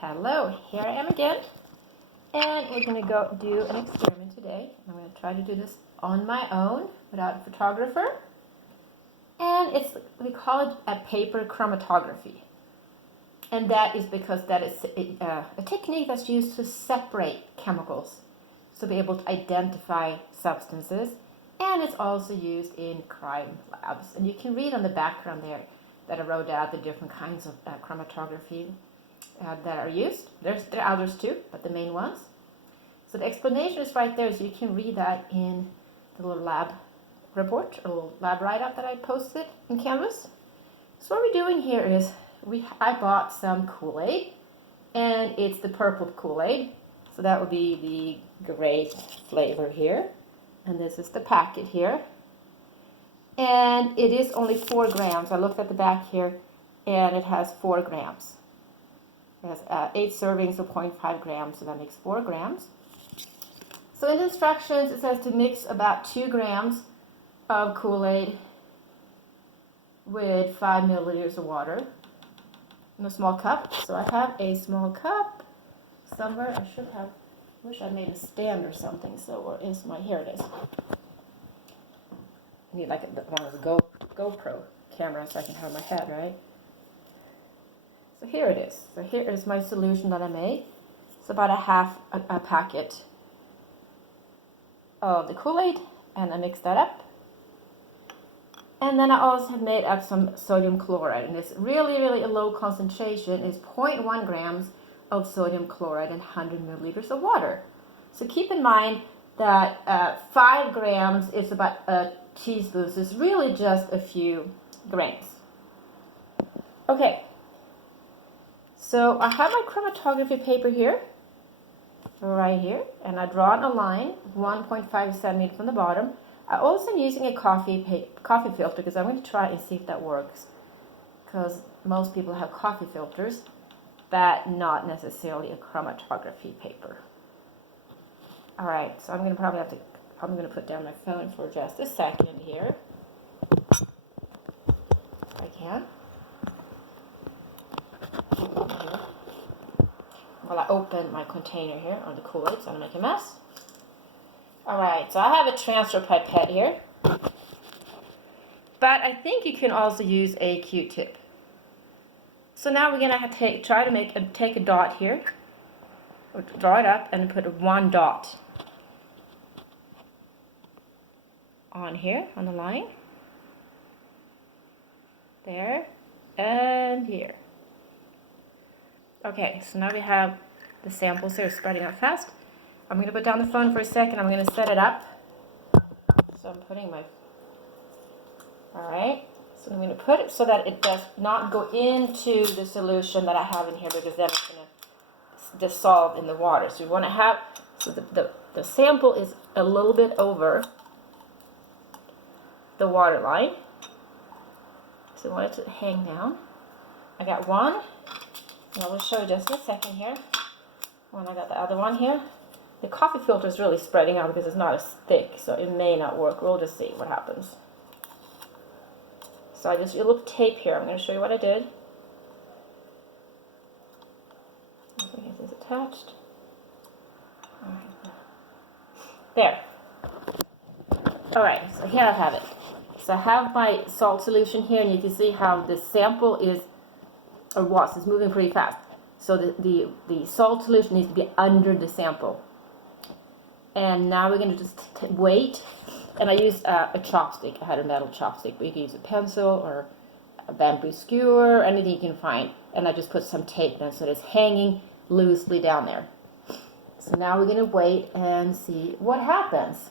Hello, here I am again, and we're going to go do an experiment today. I'm going to try to do this on my own without a photographer, and we call it a paper chromatography, and that is because that is a technique that's used to separate chemicals, to be able to identify substances, and it's also used in crime labs. And you can read on the background there that I wrote out the different kinds of chromatography that are used. There are others too, but the main ones. So the explanation is right there, so you can read that in the little lab report, a little lab write-up that I posted in Canvas. So what we're doing here is, I bought some Kool-Aid, and it's the purple Kool-Aid. So that would be the grape flavor here. And this is the packet here. And it is only 4 grams. I looked at the back here, and it has 4 grams. It has 8 servings of 0.5 grams, so that makes 4 grams. So in the instructions, it says to mix about 2 grams of Kool-Aid with 5 milliliters of water in a small cup. So I have a small cup somewhere. Wish I made a stand or something. So where is my, here it is. I need like one of the GoPro cameras so I can have my head, right? So here it is. So here is my solution that I made. It's about a packet of the Kool-Aid, and I mixed that up. And then I also have made up some sodium chloride, and it's really a low concentration. It's 0.1 grams of sodium chloride and 100 milliliters of water. So keep in mind that 5 grams is about a teaspoon, so it's really just a few grains. Okay. So I have my chromatography paper here, right here, and I've drawn a line 1.5 centimeters from the bottom. I also am using a coffee filter because I'm going to try and see if that works, because most people have coffee filters, but not necessarily a chromatography paper. All right, so I'm going to put down my phone for just a second here, if I can. While I open my container here on the Kool-Aid, so I'm going to make a mess. Alright, so I have a transfer pipette here. But I think you can also use a Q-tip. So now we're going to try to take a dot here, or draw it up, and put 1 dot on here, on the line. There, and here. Okay, so now we have the samples here spreading out fast. I'm going to put down the phone for a second. I'm going to set it up. So I'm putting my... Alright, so I'm going to put it so that it does not go into the solution that I have in here, because then it's going to dissolve in the water. So we want to have... So the sample is a little bit over the water line. So we want it to hang down. I got one. And I will show you just in a second here. When I got the other one here. The coffee filter is really spreading out because it's not as thick, so it may not work. We'll just see what happens. So I just used a little tape here. I'm going to show you what I did. I think it is attached. There. Alright, so here I have it. So I have my salt solution here, and you can see how the sample is moving pretty fast. So the salt solution needs to be under the sample. And now we're going to just wait. And I used a chopstick. I had a metal chopstick, but you can use a pencil or a bamboo skewer, anything you can find. And I just put some tape then so that it's hanging loosely down there. So now we're going to wait and see what happens.